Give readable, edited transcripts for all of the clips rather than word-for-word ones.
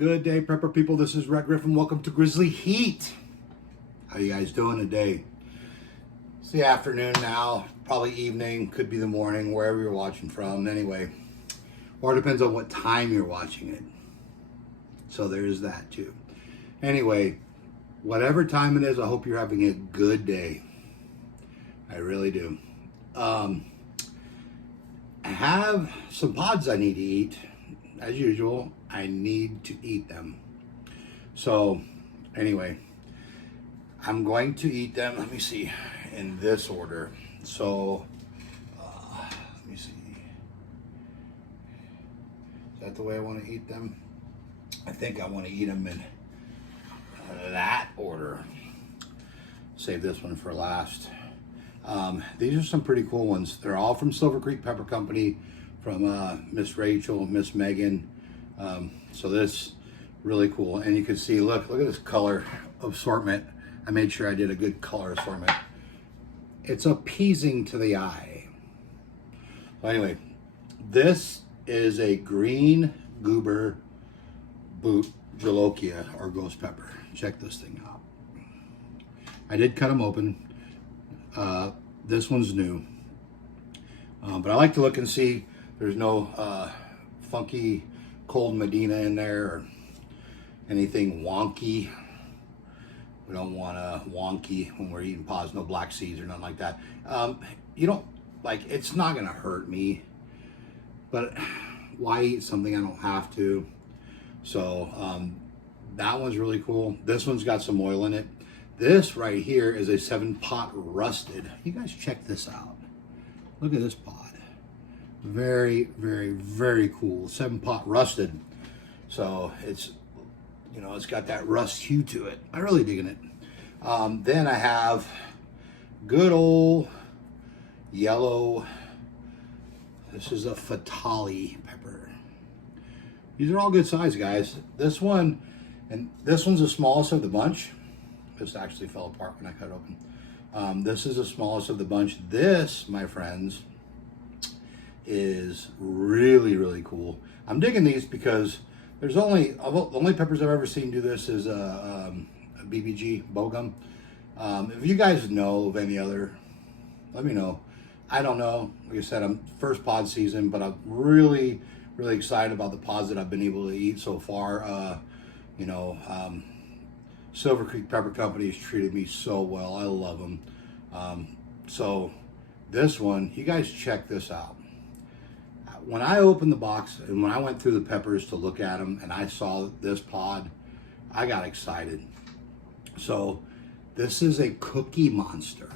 Good day, Prepper people. This is Red Griffin. Welcome to Grizzly Heat. How you guys doing today? It's the afternoon now, probably evening, could be the morning, wherever you're watching from. Anyway, or it depends on what time you're watching it. So there's that too. Anyway, whatever time it is, I hope you're having a good day. I really do. I have some pods I need to eat. As usual, I need to eat them. So anyway, I'm going to eat them, let me see, in this order. So, let me see. Is that the way I want to eat them? I think I want to eat them in that order. Save this one for last. These are some pretty cool ones. They're all from Silver Creek Pepper Company, from Miss Rachel, Miss Megan. So this really cool. And you can see, look at this color assortment. I made sure I did a good color assortment. It's appeasing to the eye. So anyway, this is a green Goober Bhut Jolokia, or ghost pepper. Check this thing out. I did cut them open. This one's new. But I like to look and see there's no funky cold Medina in there or anything wonky. We don't want wonky when we're eating pods, no black seeds or nothing like that. You don't, like, it's not gonna hurt me, but why eat something I don't have to? So that one's really cool. This one's got some oil in it. This right here is a 7-pot rusted. You guys check this out. Look at this pod. Very, very, very cool. 7-pot rusted. So it's, you know, it's got that rust hue to it. I really digging it. Then I have good old yellow. This is a Fatalii pepper. These are all good size, guys. This one, and this one's the smallest of the bunch. This actually fell apart when I cut it open. This is the smallest of the bunch. This, my friends, is really, really cool. I'm digging these because there's the only peppers I've ever seen do this is a BBG, Bogum. If you guys know of any other, let me know. I don't know. Like I said, I'm first pod season, but I'm really, really excited about the pods that I've been able to eat so far. Silver Creek Pepper Company has treated me so well. I love them. So this one, you guys check this out. When I opened the box and when I went through the peppers to look at them and I saw this pod, I got excited. So this is a cookie monster.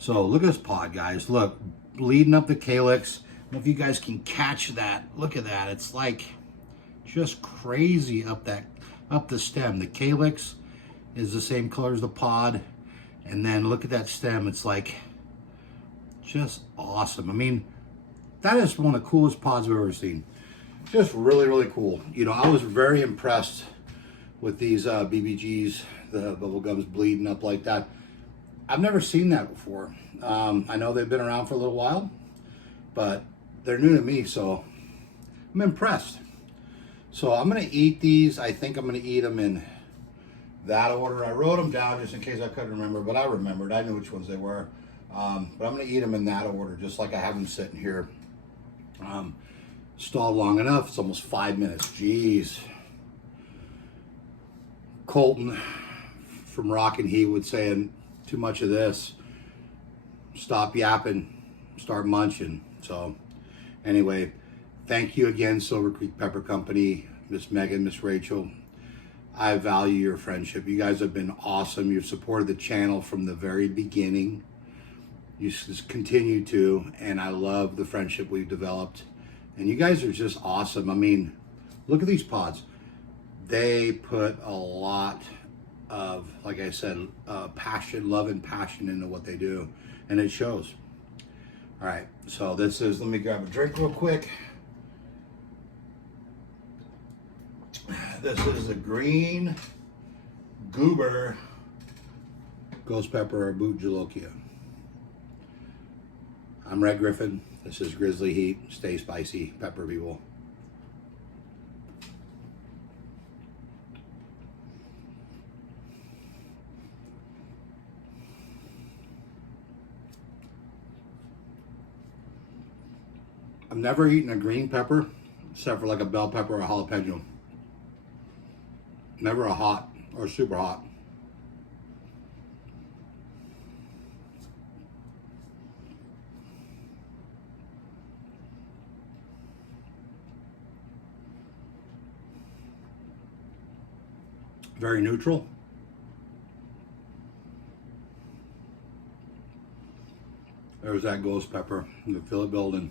So look at this pod, guys. Look, bleeding up the calyx. I don't know if you guys can catch that. Look at that. It's like just crazy up the stem. The calyx is the same color as the pod. And then look at that stem. It's like just awesome. I mean, that is one of the coolest pods I've ever seen. Just really, really cool. You know, I was very impressed with these BBGs, the bubble gums bleeding up like that. I've never seen that before. I know they've been around for a little while, but they're new to me, so I'm impressed. So I'm gonna eat these. I think I'm gonna eat them in that order. I wrote them down just in case I couldn't remember, but I remembered. I knew which ones they were. But I'm gonna eat them in that order, just like I have them sitting here. Stalled long enough. It's almost 5 minutes. Jeez. Colton from Rockin' Heat would say, too much of this. Stop yapping. Start munching. So anyway, thank you again, Silver Creek Pepper Company, Miss Megan, Miss Rachel. I value your friendship. You guys have been awesome. You've supported the channel from the very beginning. You just continue to, and I love the friendship we've developed. And you guys are just awesome. I mean, look at these pods. They put a lot of, like I said, passion, love and passion into what they do, and it shows. All right, so this is, let me grab a drink real quick. This is the green Goober ghost pepper or Bhut Jolokia. I'm Red Griffin. This is Grizzly Heat. Stay spicy, pepper people. never eaten a green pepper except for like a bell pepper or a jalapeno. Never a hot or super hot. Very neutral. There's that ghost pepper. You can feel it building.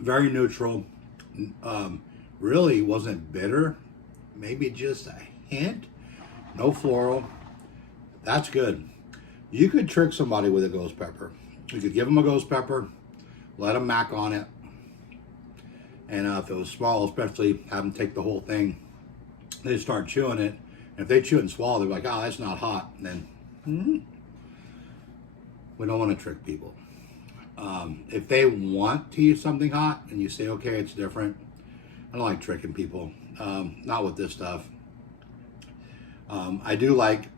Very neutral. Really wasn't bitter. Maybe just a hint. No floral. That's good. You could trick somebody with a ghost pepper. You could give them a ghost pepper, let them mac on it, and if it was small, especially have them take the whole thing. They start chewing it, and if they chew it and swallow, they're like, "Oh, that's not hot." And then we don't want to trick people. If they want to use something hot, and you say, "Okay, it's different," I don't like tricking people. Not with this stuff. I do like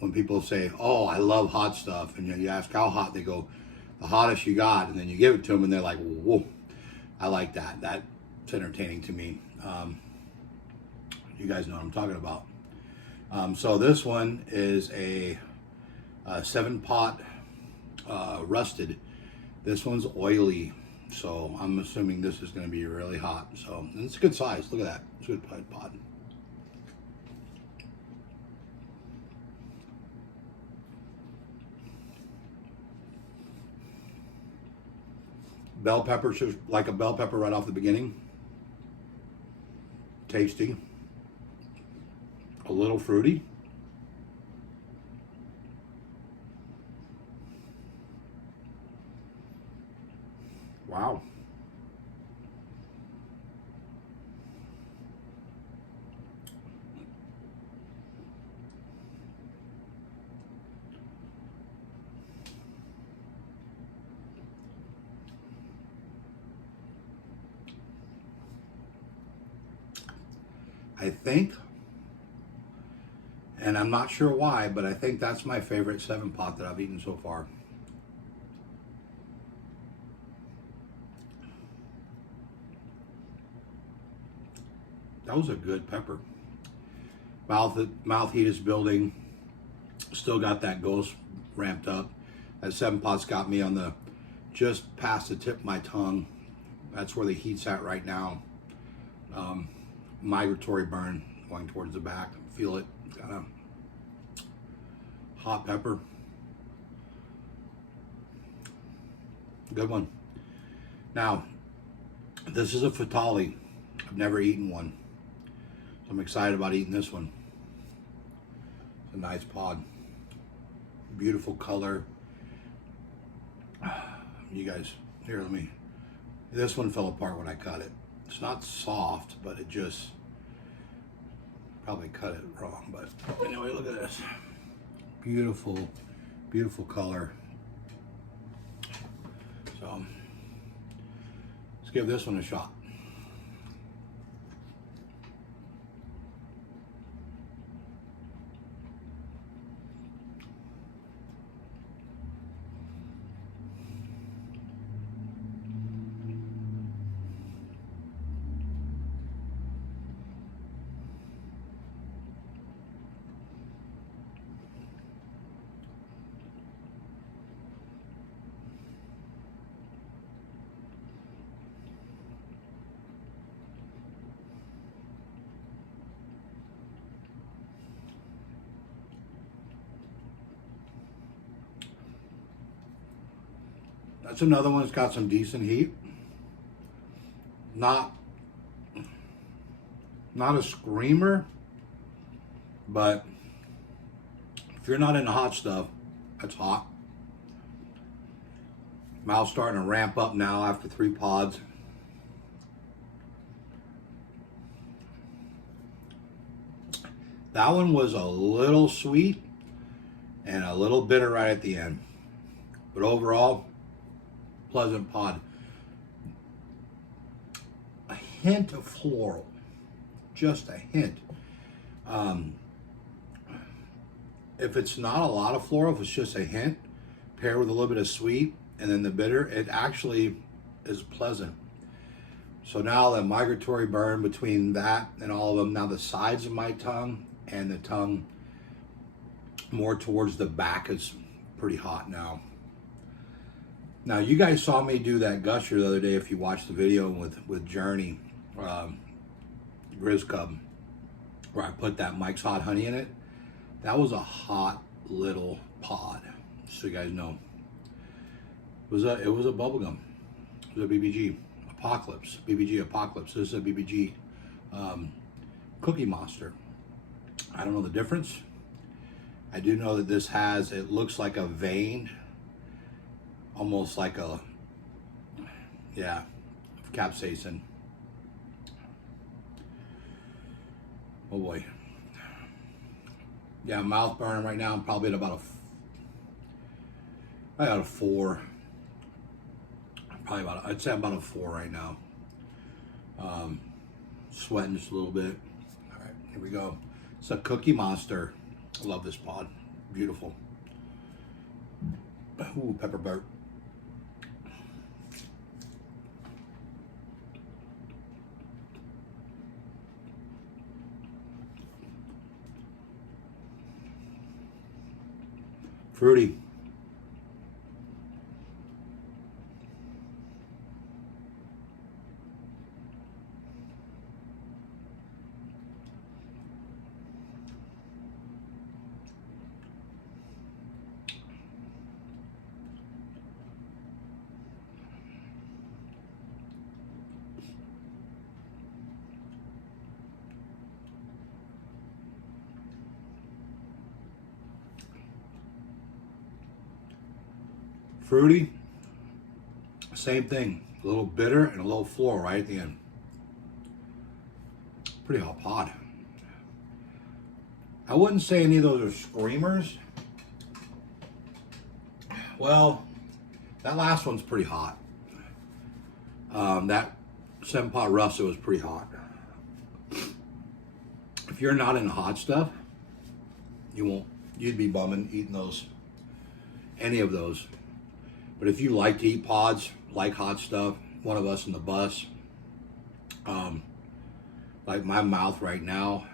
when people say, "Oh, I love hot stuff," and you ask how hot, they go, "The hottest you got," and then you give it to them, and they're like, "Whoa, I like that. That's entertaining to me." You guys know what I'm talking about. So this one is a 7-pot rusted. This one's oily, so I'm assuming this is going to be really hot. So and it's a good size. Look at that. It's a good pot. Bell pepper, just like a bell pepper right off the beginning. Tasty. A little fruity. Wow. I think, and I'm not sure why, but I think that's my favorite 7-pot that I've eaten so far. That was a good pepper. Mouth heat is building. Still got that ghost ramped up. That 7-pot's got me on the just past the tip of my tongue. That's where the heat's at right now. Migratory burn going towards the back. Feel it. Got a hot pepper. Good one. Now, this is a Fatalii. I've never eaten one. So I'm excited about eating this one. It's a nice pod. Beautiful color. You guys, here, let me. This one fell apart when I cut it. It's not soft, but it just probably cut it wrong. But anyway, look at this. Beautiful, beautiful color. So let's give this one a shot. That's another one that's got some decent heat. Not a screamer, but if you're not into hot stuff, that's hot. Mouth's starting to ramp up now after 3 pods. That one was a little sweet and a little bitter right at the end. But overall, pleasant pod. hint of floral, just a hint. If it's not a lot of floral, if it's just a hint, paired with a little bit of sweet and then the bitter, it actually is pleasant. So now the migratory burn between that and all of them, now the sides of my tongue and the tongue more towards the back is pretty hot now. Now you guys saw me do that gusher the other day if you watched the video with Journey, Grizz Cub, where I put that Mike's Hot Honey in it. That was a hot little pod, so you guys know. It was a bubble gum. It was a BBG Apocalypse. BBG Apocalypse. This is a BBG Cookie Monster. I don't know the difference. I do know that this has, it looks like a vein, almost like a, yeah, capsaicin. Oh boy. Yeah, mouth burn right now. I'm probably at about a 4. Probably about, I'd say about a 4 right now. Sweating just a little bit. All right, here we go. It's a Cookie Monster. I love this pod. Beautiful. Ooh, pepper burp. Fruity. Fruity, same thing, a little bitter and a little floral right at the end. Pretty hot pod. I wouldn't say any of those are screamers. Well, that last one's pretty hot. That 7-pot Russet was pretty hot. If you're not into hot stuff, you'd be bumming eating those, any of those. But if you like to eat pods, like hot stuff, one of us in the bus, like my mouth right now,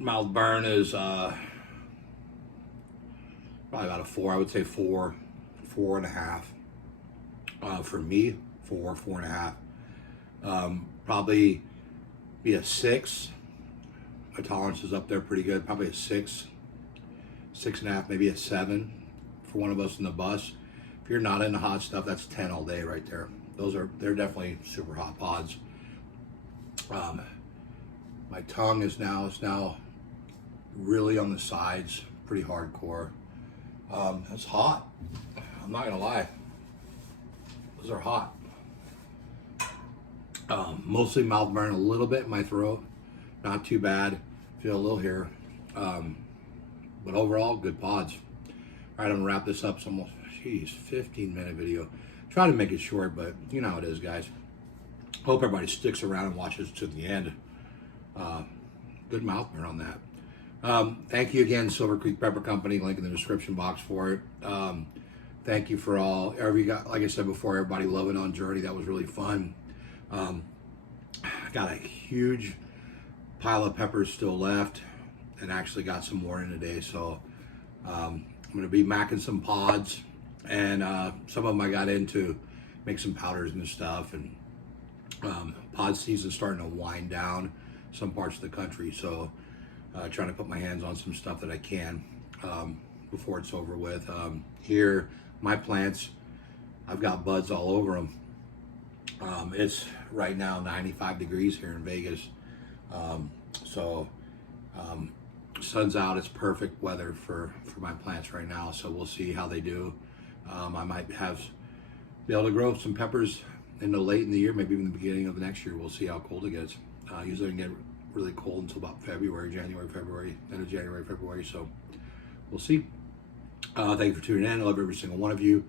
mouth burn is probably about a 4. I would say 4, 4.5. For me, 4, 4.5. Probably be a 6. My tolerance is up there pretty good. Probably a 6, 6.5, maybe a 7. For one of us in the bus. If you're not into hot stuff, that's 10 all day right there. They're definitely super hot pods. My tongue is now really on the sides, pretty hardcore. It's hot. I'm not gonna lie. Those are hot. Mostly mouth burn, a little bit in my throat. Not too bad. Feel a little here. But overall, good pods. All right, I'm gonna wrap this up. It's almost, 15-minute video. Try to make it short, but you know how it is, guys. Hope everybody sticks around and watches to the end. Good mouth burn on that. Thank you again, Silver Creek Pepper Company. Link in the description box for it. Thank you for all. Like I said before, everybody loving on Journey. That was really fun. I got a huge pile of peppers still left, and actually got some more in today. So. I'm going to be macking some pods, and some of them I got into make some powders and stuff, and pod season's starting to wind down some parts of the country, so trying to put my hands on some stuff that I can before it's over with. Here, my plants, I've got buds all over them. It's right now 95 degrees here in Vegas, sun's out. It's perfect weather for my plants right now, so we'll see how they do. I might be able to grow some peppers late in the year, maybe even the beginning of the next year. We'll see how cold it gets. Usually it can get really cold until about February, February, end of January, February, so we'll see. Thank you for tuning in. I love every single one of you.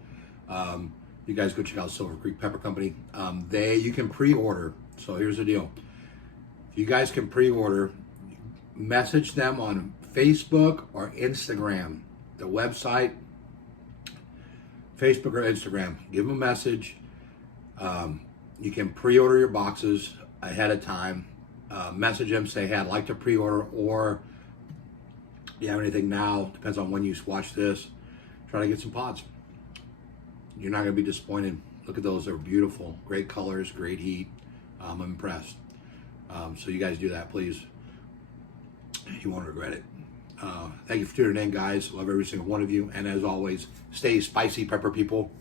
you guys go check out Silver Creek Pepper Company. You can pre-order. So here's the deal. You guys can pre-order. Message them on Facebook or Instagram. The website, Facebook or Instagram. Give them a message. You can pre-order your boxes ahead of time. Message them, say, hey, I'd like to pre-order, or do you have anything now? Depends on when you watch this. Try to get some pods. You're not going to be disappointed. Look at those. They're beautiful. Great colors, great heat. I'm impressed. So you guys do that, please. You won't regret it. Thank you for tuning in, guys. Love every single one of you. And as always, stay spicy, pepper people.